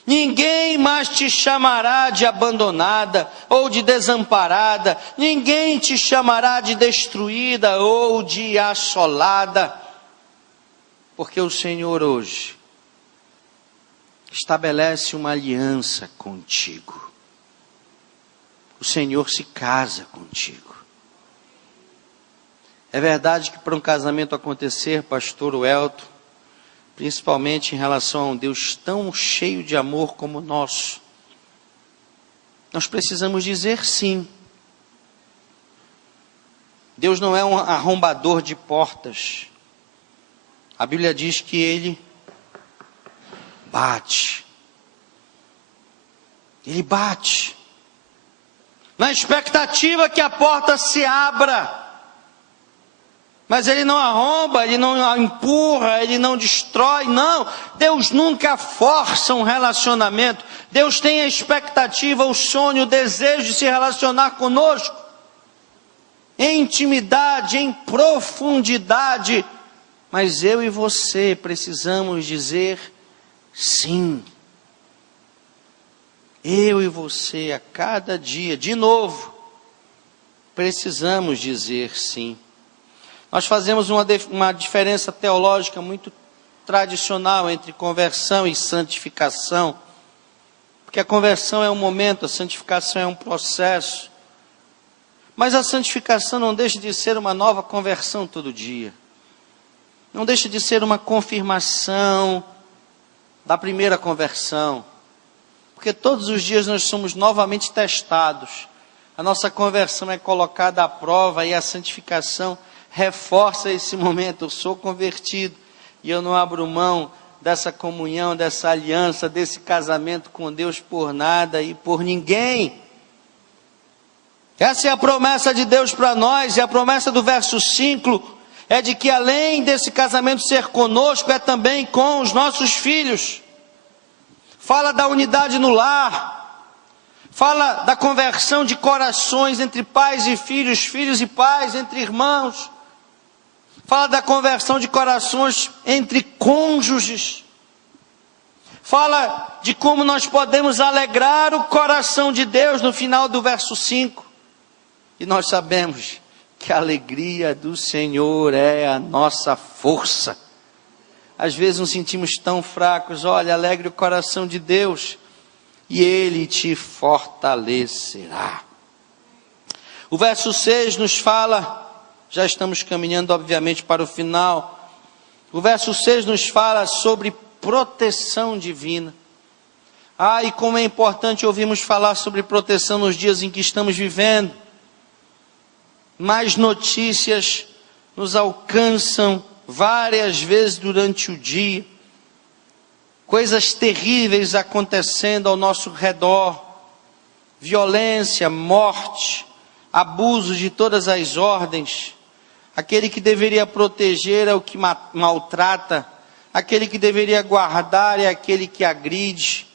Ninguém mais te chamará de abandonada ou de desamparada, ninguém te chamará de destruída ou de assolada, porque o Senhor hoje estabelece uma aliança contigo. O Senhor se casa contigo. É verdade que para um casamento acontecer, pastor Welton, principalmente em relação a um Deus tão cheio de amor como o nosso, nós precisamos dizer sim. Deus não é um arrombador de portas. A Bíblia diz que Ele bate. Ele bate, na expectativa que a porta se abra. Mas Ele não arromba, Ele não empurra, Ele não destrói, não. Deus nunca força um relacionamento. Deus tem a expectativa, o sonho, o desejo de se relacionar conosco. Em intimidade, em profundidade. Mas eu e você precisamos dizer sim. Eu e você, a cada dia, de novo, precisamos dizer sim. Nós fazemos uma diferença teológica muito tradicional entre conversão e santificação. Porque a conversão é um momento, a santificação é um processo. Mas a santificação não deixa de ser uma nova conversão todo dia. Não deixa de ser uma confirmação da primeira conversão. Porque todos os dias nós somos novamente testados. A nossa conversão é colocada à prova e a santificação reforça esse momento. Eu sou convertido e eu não abro mão dessa comunhão, dessa aliança, desse casamento com Deus por nada e por ninguém. Essa é a promessa de Deus para nós, e a promessa do verso 5 é de que além desse casamento ser conosco, é também com os nossos filhos. Fala da unidade no lar, fala da conversão de corações entre pais e filhos, filhos e pais, entre irmãos. Fala da conversão de corações entre cônjuges. Fala de como nós podemos alegrar o coração de Deus no final do verso 5. E nós sabemos que a alegria do Senhor é a nossa força. Às vezes nos sentimos tão fracos. Olha, alegre o coração de Deus e Ele te fortalecerá. O verso 6 nos fala... Já estamos caminhando, obviamente, para o final. O verso 6 nos fala sobre proteção divina. E como é importante ouvirmos falar sobre proteção nos dias em que estamos vivendo. mais notícias nos alcançam várias vezes durante o dia. Coisas terríveis acontecendo ao nosso redor. Violência, morte, abusos de todas as ordens. Aquele que deveria proteger é o que maltrata. Aquele que deveria guardar é aquele que agride.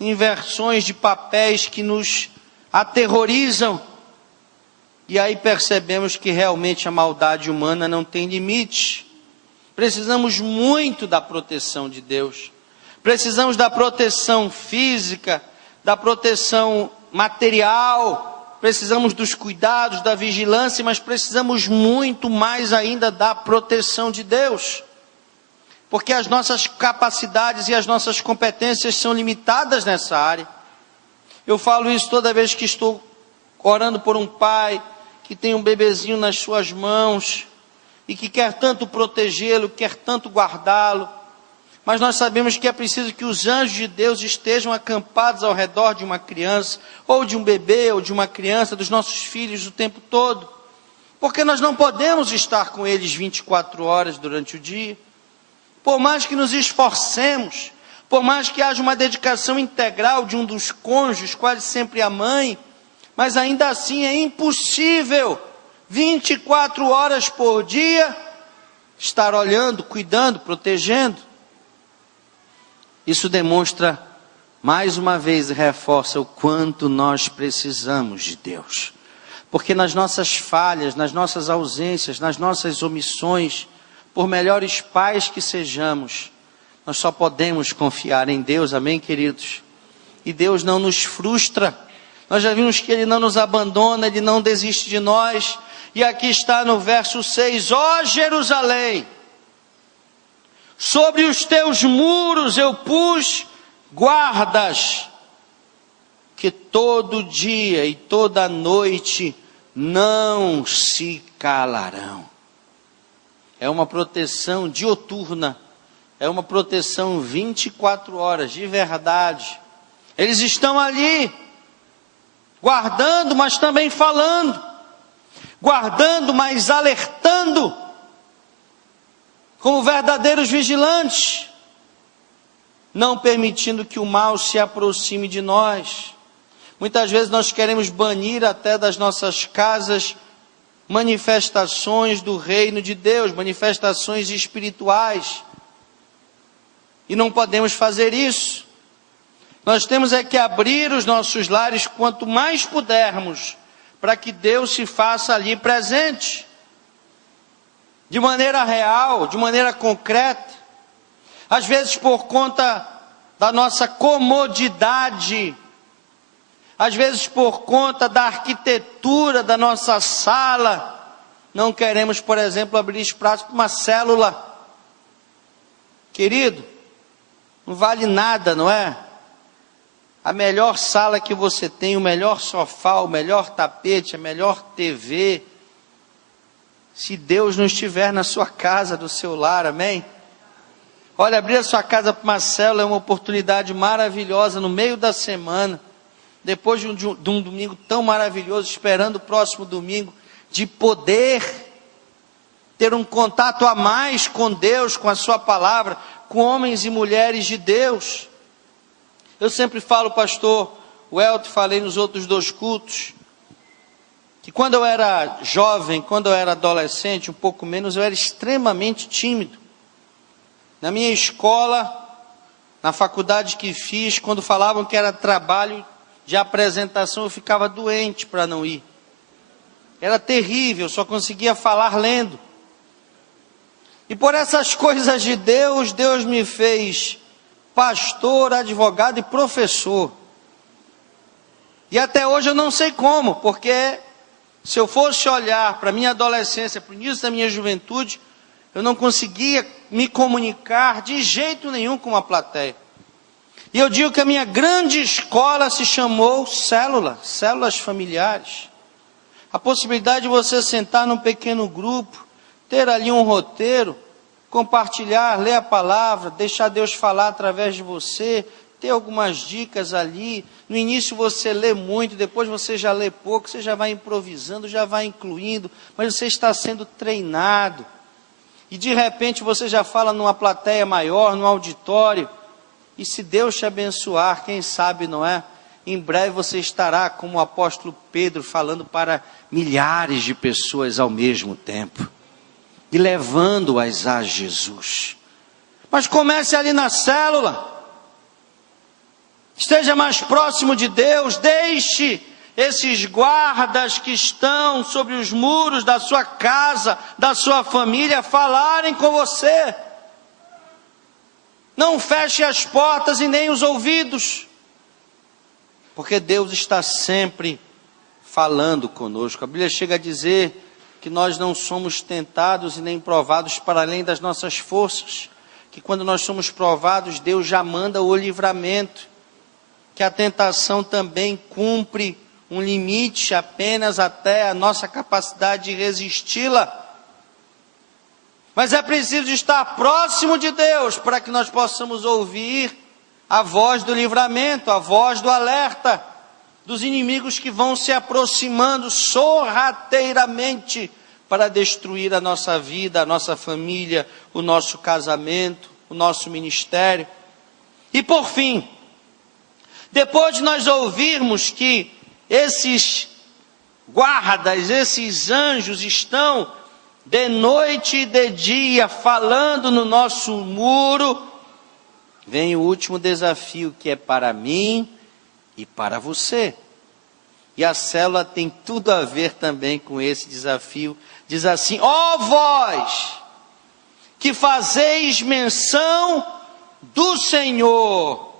Inversões de papéis que nos aterrorizam. E aí percebemos que realmente a maldade humana não tem limite. Precisamos muito da proteção de Deus. Precisamos da proteção física, da proteção material, precisamos dos cuidados, da vigilância, mas precisamos muito mais ainda da proteção de Deus. Porque as nossas capacidades e as nossas competências são limitadas nessa área. Eu falo isso toda vez que estou orando por um pai que tem um bebezinho nas suas mãos e que quer tanto protegê-lo, quer tanto guardá-lo. Mas nós sabemos que é preciso que os anjos de Deus estejam acampados ao redor de uma criança, ou de um bebê, ou de uma criança, dos nossos filhos o tempo todo. Porque nós não podemos estar com eles 24 horas durante o dia. Por mais que nos esforcemos, por mais que haja uma dedicação integral de um dos cônjuges, quase sempre a mãe, mas ainda assim é impossível, 24 horas por dia, estar olhando, cuidando, protegendo. Isso demonstra, mais uma vez, e reforça o quanto nós precisamos de Deus. Porque nas nossas falhas, nas nossas ausências, nas nossas omissões, por melhores pais que sejamos, nós só podemos confiar em Deus, amém, queridos? E Deus não nos frustra. Nós já vimos que Ele não nos abandona, Ele não desiste de nós. E aqui está no verso 6, ó Jerusalém, sobre os teus muros eu pus guardas, que todo dia e toda noite não se calarão. É uma proteção dioturna, é uma proteção 24 horas, de verdade. Eles estão ali, guardando, mas também falando, guardando, mas alertando, como verdadeiros vigilantes, não permitindo que o mal se aproxime de nós. Muitas vezes nós queremos banir até das nossas casas manifestações do reino de Deus, manifestações espirituais, e não podemos fazer isso. Nós temos é que abrir os nossos lares quanto mais pudermos, para que Deus se faça ali presente, de maneira real, de maneira concreta. Às vezes por conta da nossa comodidade, às vezes por conta da arquitetura da nossa sala, não queremos, por exemplo, abrir espaço para uma célula. Querido, não vale nada, não é? A melhor sala que você tem, o melhor sofá, o melhor tapete, a melhor TV, se Deus não estiver na sua casa, do seu lar, amém? Olha, abrir a sua casa para uma célula é uma oportunidade maravilhosa no meio da semana, depois de um domingo tão maravilhoso, esperando o próximo domingo, de poder ter um contato a mais com Deus, com a sua palavra, com homens e mulheres de Deus. Eu sempre falo, pastor Welton, falei nos outros 2 cultos, que quando eu era jovem, quando eu era adolescente, um pouco menos, eu era extremamente tímido. Na minha escola, na faculdade que fiz, quando falavam que era trabalho de apresentação, eu ficava doente para não ir. Era terrível, só conseguia falar lendo. E por essas coisas de Deus, Deus me fez pastor, advogado e professor. E até hoje eu não sei como, porque se eu fosse olhar para a minha adolescência, para o início da minha juventude, eu não conseguia me comunicar de jeito nenhum com a plateia. E eu digo que a minha grande escola se chamou células familiares. A possibilidade de você sentar num pequeno grupo, ter ali um roteiro, compartilhar, ler a palavra, deixar Deus falar através de você, ter algumas dicas ali. No início você lê muito, depois você já lê pouco, você já vai improvisando, já vai incluindo, mas você está sendo treinado. E de repente você já fala numa plateia maior, num auditório. E se Deus te abençoar, quem sabe, não é? Em breve você estará, como o apóstolo Pedro, falando para milhares de pessoas ao mesmo tempo. E levando-as a Jesus. Mas comece ali na célula. Esteja mais próximo de Deus. Deixe esses guardas que estão sobre os muros da sua casa, da sua família, falarem com você. Não feche as portas e nem os ouvidos, porque Deus está sempre falando conosco. A Bíblia chega a dizer que nós não somos tentados e nem provados para além das nossas forças, que quando nós somos provados, Deus já manda o livramento, que a tentação também cumpre um limite apenas até a nossa capacidade de resisti-la. Mas é preciso estar próximo de Deus para que nós possamos ouvir a voz do livramento, a voz do alerta dos inimigos que vão se aproximando sorrateiramente para destruir a nossa vida, a nossa família, o nosso casamento, o nosso ministério. E por fim, depois de nós ouvirmos que esses guardas, esses anjos estão de noite e de dia falando no nosso muro, vem o último desafio, que é para mim e para você. E a célula tem tudo a ver também com esse desafio. Diz assim: ó vós, que fazeis menção do Senhor,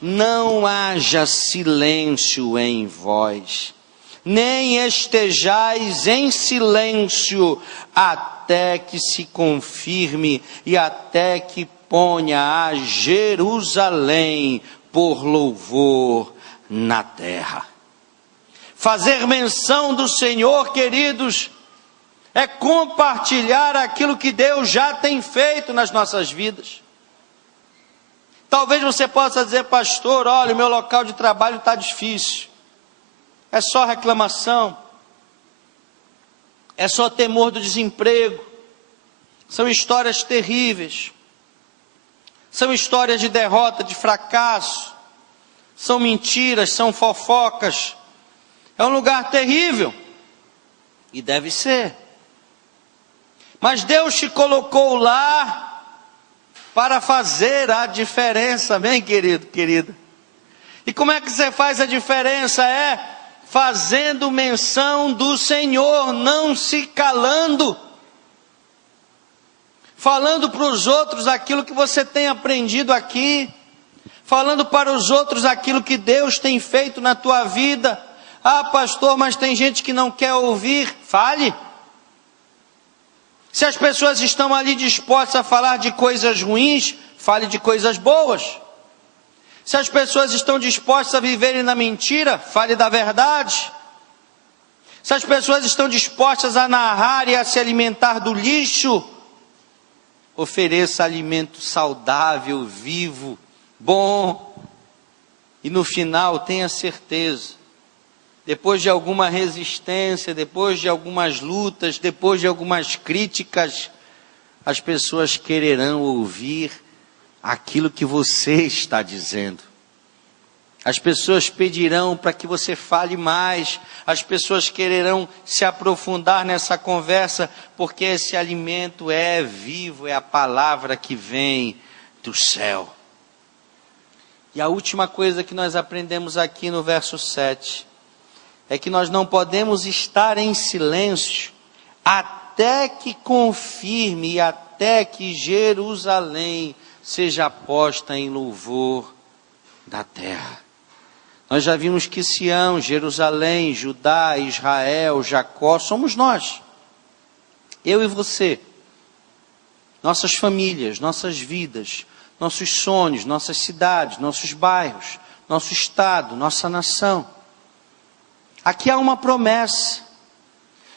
não haja silêncio em vós, nem estejais em silêncio, até que se confirme e até que ponha a Jerusalém por louvor na terra. Fazer menção do Senhor, queridos, é compartilhar aquilo que Deus já tem feito nas nossas vidas. Talvez você possa dizer: pastor, olha, o meu local de trabalho está difícil. É só reclamação. É só temor do desemprego. São histórias terríveis. São histórias de derrota, de fracasso. São mentiras, são fofocas. É um lugar terrível. E deve ser. Mas Deus te colocou lá para fazer a diferença, amém, querido, querida? E como é que você faz a diferença? É fazendo menção do Senhor, não se calando, falando para os outros aquilo que você tem aprendido aqui, falando para os outros aquilo que Deus tem feito na tua vida. Ah, pastor, mas tem gente que não quer ouvir. Fale. Se as pessoas estão ali dispostas a falar de coisas ruins, fale de coisas boas. Se as pessoas estão dispostas a viverem na mentira, fale da verdade. Se as pessoas estão dispostas a narrar e a se alimentar do lixo, ofereça alimento saudável, vivo, bom. E no final, tenha certeza, depois de alguma resistência, depois de algumas lutas, depois de algumas críticas, as pessoas quererão ouvir aquilo que você está dizendo. As pessoas pedirão para que você fale mais, as pessoas quererão se aprofundar nessa conversa, porque esse alimento é vivo, é a palavra que vem do céu. E a última coisa que nós aprendemos aqui no verso 7, é que nós não podemos estar em silêncio, até que confirme e até que Jerusalém seja posta em louvor da terra. Nós já vimos que Sião, Jerusalém, Judá, Israel, Jacó, somos nós. Eu e você. Nossas famílias, nossas vidas, nossos sonhos, nossas cidades, nossos bairros, nosso estado, nossa nação. Aqui há uma promessa.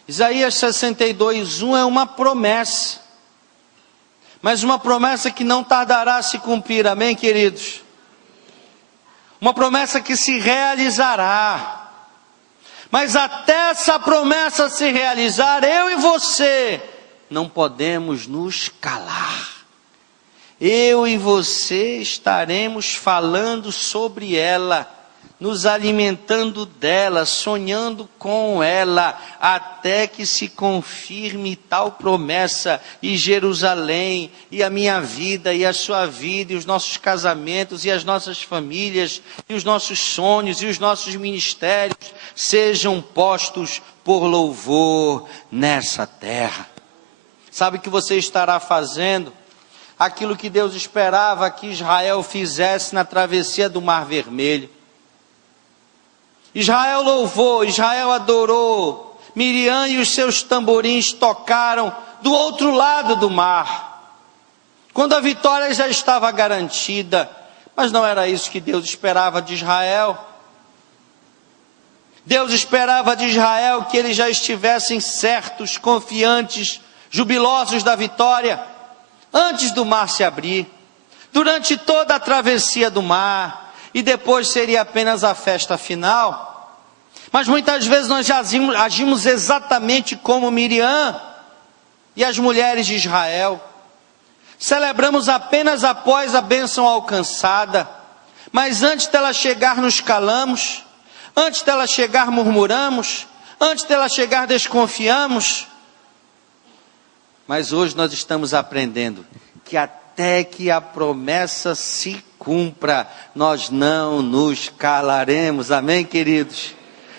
Isaías 62:1 é uma promessa. Mas uma promessa que não tardará a se cumprir, amém, queridos? uma promessa que se realizará. Mas até essa promessa se realizar, eu e você não podemos nos calar. Eu e você estaremos falando sobre ela, nos alimentando dela, sonhando com ela, até que se confirme tal promessa, e Jerusalém, e a minha vida, e a sua vida, e os nossos casamentos, e as nossas famílias, e os nossos sonhos, e os nossos ministérios, sejam postos por louvor nessa terra. Sabe o que você estará fazendo? Aquilo que Deus esperava que Israel fizesse na travessia do Mar Vermelho. Israel louvou, Israel adorou, Miriam e os seus tamborins tocaram do outro lado do mar, quando a vitória já estava garantida. Mas não era isso que Deus esperava de Israel. Deus esperava de Israel que eles já estivessem certos, confiantes, jubilosos da vitória, antes do mar se abrir, durante toda a travessia do mar, e depois seria apenas a festa final. Mas muitas vezes nós já agimos exatamente como Miriam e as mulheres de Israel. Celebramos apenas após a bênção alcançada, mas antes dela chegar nos calamos, antes dela chegar murmuramos, antes dela chegar desconfiamos. Mas hoje nós estamos aprendendo que até que a promessa se cumpra, nós não nos calaremos. Amém, queridos?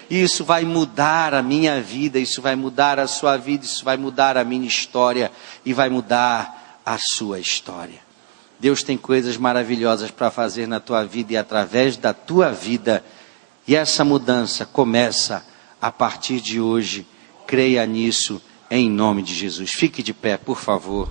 Isso vai mudar a minha vida, isso vai mudar a sua vida, isso vai mudar a minha história e vai mudar a sua história. Deus tem coisas maravilhosas para fazer na tua vida e através da tua vida. E essa mudança começa a partir de hoje. Creia nisso em nome de Jesus. Fique de pé, por favor.